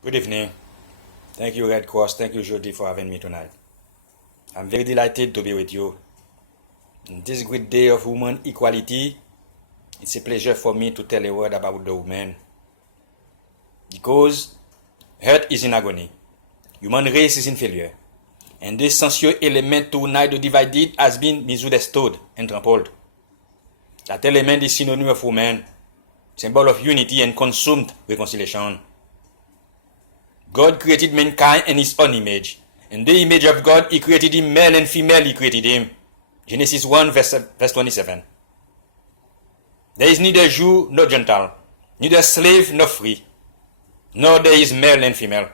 Good evening. Thank you, Red Cross. Thank you, Jody, for having me tonight. I'm very delighted to be with you. On this great day of women equality, it's a pleasure for me to tell a word about the women. Because Earth is in agony. Human race is in failure. And the essential element to unite the divided has been misunderstood and trampled. That element is synonym of women, symbol of unity and consumed reconciliation. God created mankind in his own image. In the image of God, he created him, male and female, he created him. Genesis 1, verse 27. There is neither Jew nor Gentile, neither slave nor free, nor there is male and female.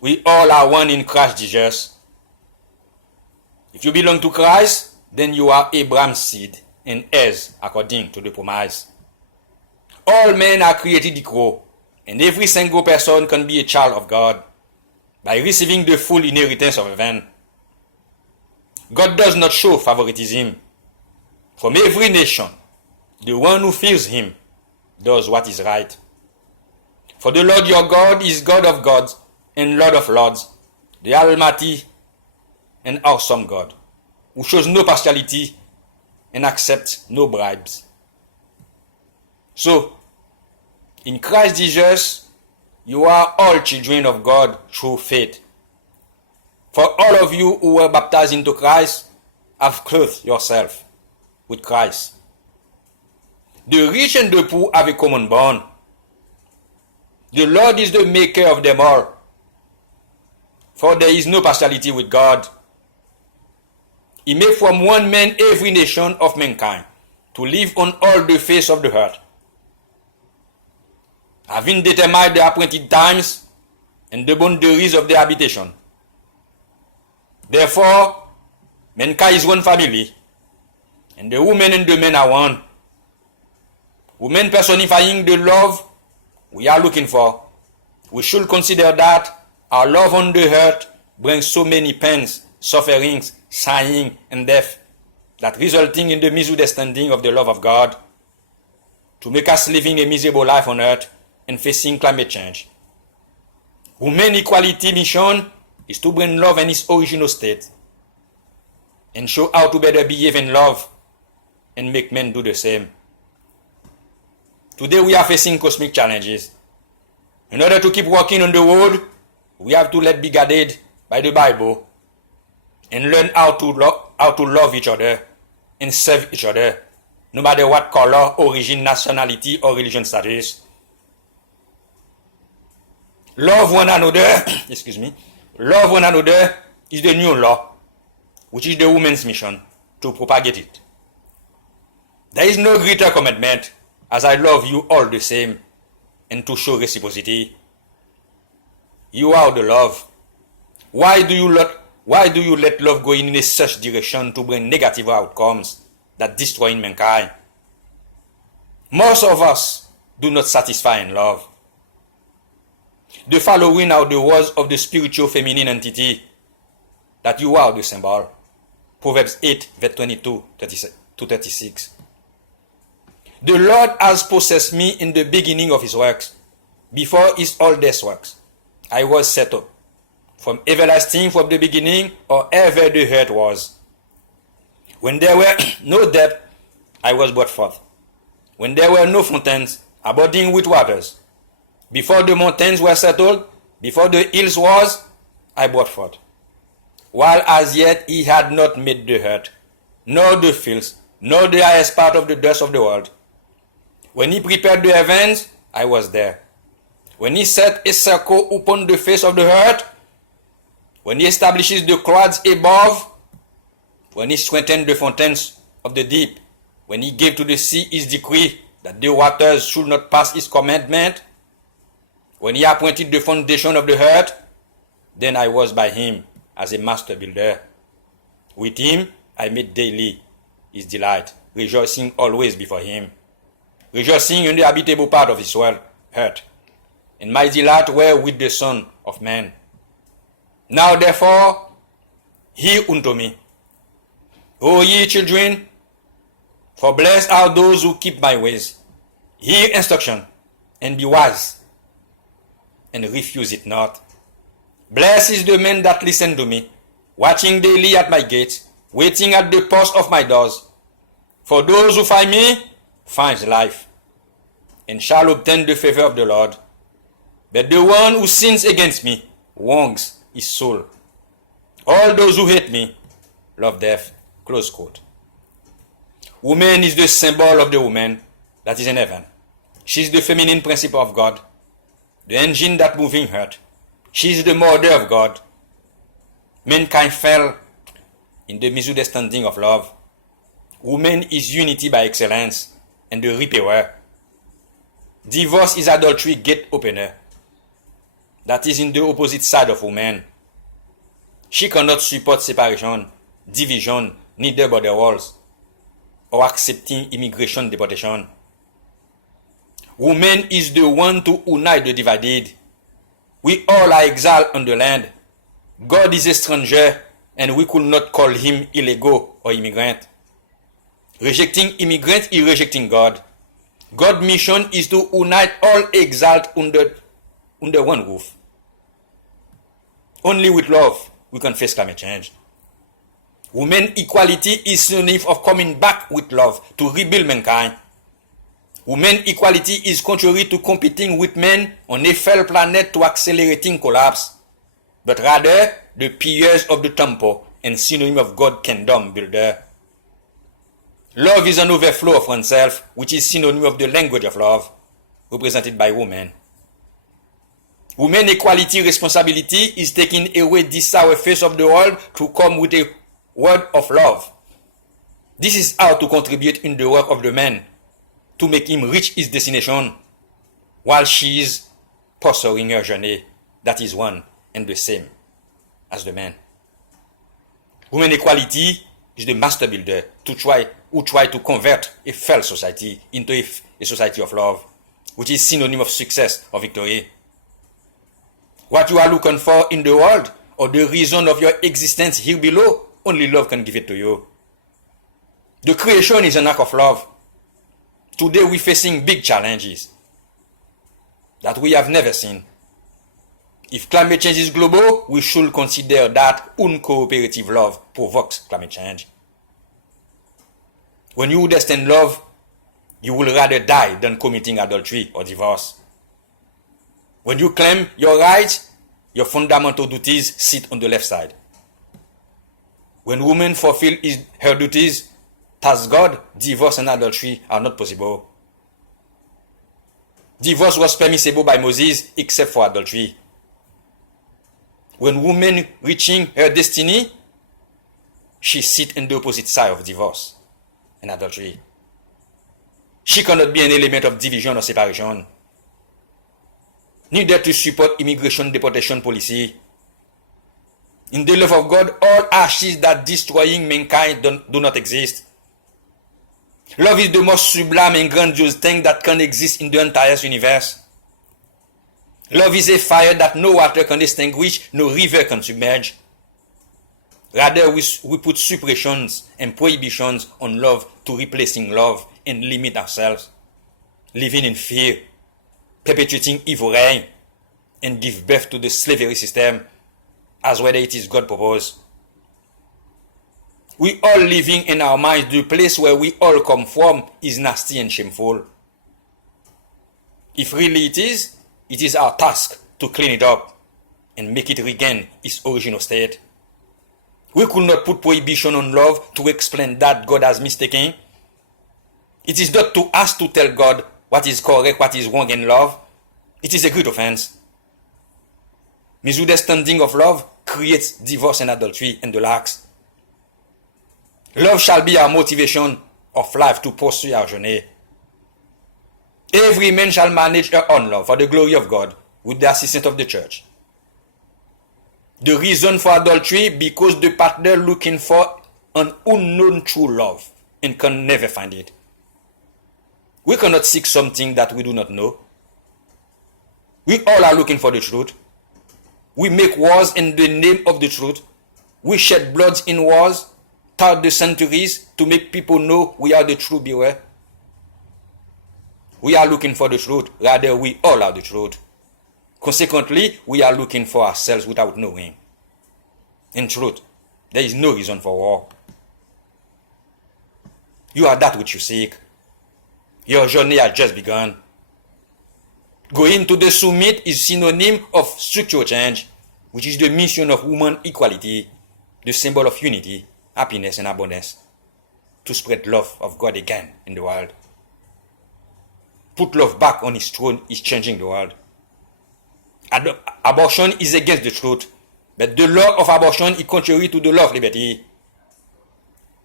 We all are one in Christ Jesus. If you belong to Christ, then you are Abraham's seed and heirs according to the promise. All men are created equal, and every single person can be a child of God by receiving the full inheritance of heaven. God does not show favoritism. From every nation, the one who fears him does what is right. For the Lord your God is God of gods and Lord of lords, the Almighty and awesome God, who shows no partiality and accepts no bribes. So, in Christ Jesus, you are all children of God through faith. For all of you who were baptized into Christ have clothed yourself with Christ. The rich and the poor have a common bond. The Lord is the maker of them all. For there is no partiality with God. He made from one man every nation of mankind to live on all the face of the earth, having determined the appointed times and the boundaries of their habitation. Therefore, mankind is one family, and the woman and the men are one. Women personifying the love we are looking for. We should consider that our love on the earth brings so many pains, sufferings, sighing, and death, that resulting in the misunderstanding of the love of God, to make us living a miserable life on earth and facing climate change. Women equality mission is to bring love in its original state and show how to better behave in love and make men do the same. Today we are facing cosmic challenges. In order to keep walking on the road, we have to let be guided by the Bible and learn how to love each other and serve each other, no matter what color, origin, nationality, or religion status. Love one another, love one another is the new law, which is the woman's mission to propagate it. There is no greater commandment as I love you all the same and to show reciprocity. You are the love. Why do you let love go in a such direction to bring negative outcomes that destroy mankind? Most of us do not satisfy in love. The following are the words of the spiritual feminine entity that you are the symbol. Proverbs 8, verse 22 to 36. The Lord has possessed me in the beginning of his works, before his oldest works. I was set up, from everlasting from the beginning, or ever the earth was. When there were no depth, I was brought forth. When there were no fountains abounding with waters, before the mountains were settled, before the hills was, I brought forth. While as yet he had not made the earth, nor the fields, nor the highest part of the dust of the world. When he prepared the heavens, I was there. When he set a circle upon the face of the earth, when he establishes the clouds above, when he strengthened the fountains of the deep, when he gave to the sea his decree that the waters should not pass his commandment, when he appointed the foundation of the earth, then I was by him as a master builder. With him I made daily his delight, rejoicing always before him, rejoicing in the habitable part of his world, earth. And my delight were with the Son of Man. Now therefore, hear unto me, O ye children, for blessed are those who keep my ways. Hear instruction, and be wise, and refuse it not. Blessed is the man that listen to me, watching daily at my gate, waiting at the post of my doors. For those who find me, finds life, and shall obtain the favor of the Lord. But the one who sins against me wrongs his soul. All those who hate me love death. Close quote. Woman is the symbol of the woman that is in heaven. She is the feminine principle of God, the engine that moving earth. She is the mother of God. Mankind fell in the misunderstanding of love. Woman is unity by excellence and the repairer. Divorce is adultery gate opener. That is in the opposite side of woman. She cannot support separation, division, neither border walls, or accepting immigration deportation. Woman is the one to unite the divided. We all are exiled on the land. God is a stranger, and we could not call him illegal or immigrant. Rejecting immigrant is rejecting God. God's mission is to unite all exiled under one roof. Only with love we can face climate change. Women equality is synonym of coming back with love to rebuild mankind. Women equality is contrary to competing with men on a fell planet to accelerating collapse, but rather the pillars of the temple and synonym of God's kingdom builder. Love is an overflow of oneself, which is synonym of the language of love, represented by women. Women equality responsibility is taking away this sour face of the world to come with a word of love. This is how to contribute in the work of the man to make him reach his destination while she is pursuing her journey that is one and the same as the man. Women equality is the master builder who try to convert a fell society into a society of love, which is synonym of success or victory. What you are looking for in the world or the reason of your existence here below, only love can give it to you. The creation is an act of love. Today we're facing big challenges that we have never seen. If climate change is global, we should consider that uncooperative love provokes climate change. When you understand love, you will rather die than committing adultery or divorce. When you claim your rights, your fundamental duties sit on the left side. When women fulfill her duties, as God, divorce and adultery are not possible. Divorce was permissible by Moses except for adultery. When woman reaching her destiny, she sits on the opposite side of divorce and adultery. She cannot be an element of division or separation, neither to support immigration deportation policy. In the love of God, all ashes that destroying mankind do not exist. Love is the most sublime and grandiose thing that can exist in the entire universe. Love is a fire that no water can extinguish, no river can submerge. Rather, we put suppressions and prohibitions on love to replacing love and limit ourselves, living in fear, perpetuating evil reign, and give birth to the slavery system, as whether it is God proposed. We all living in our minds, the place where we all come from is nasty and shameful. If really it is our task to clean it up and make it regain its original state. We could not put prohibition on love to explain that God has mistaken. It is not to us to tell God what is correct, what is wrong in love. It is a great offense. Misunderstanding of love creates divorce and adultery and the likes. Love shall be our motivation of life to pursue our journey. Every man shall manage her own love for the glory of God with the assistance of the church. The reason for adultery because the partner looking for an unknown true love and can never find it. We cannot seek something that we do not know. We all are looking for the truth. We make wars in the name of the truth. We shed blood in wars throughout the centuries to make people know we are the true beware. We are looking for the truth. Rather, we all are the truth. Consequently, we are looking for ourselves without knowing. In truth, there is no reason for war. You are that which you seek. Your journey has just begun. Going to the summit is synonym of structural change, which is the mission of human equality, the symbol of unity, happiness, and abundance, to spread love of God again in the world. Put love back on his throne is changing the world. Abortion is against the truth, but the law of abortion is contrary to the law of liberty.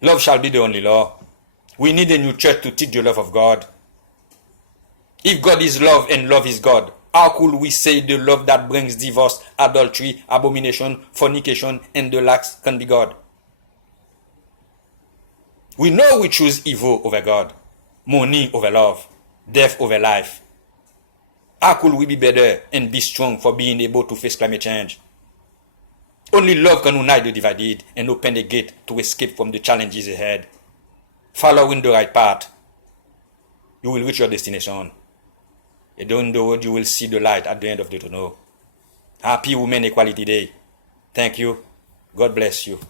Love shall be the only law. We need a new church to teach the love of God. If God is love and love is God, how could we say the love that brings divorce, adultery, abomination, fornication, and the likes can be God? We know we choose evil over God, money over love, death over life. How could we be better and be strong for being able to face climate change? Only love can unite the divided and open the gate to escape from the challenges ahead. Following the right path, you will reach your destination. And down the road, you will see the light at the end of the tunnel. Happy Women Equality Day. Thank you. God bless you.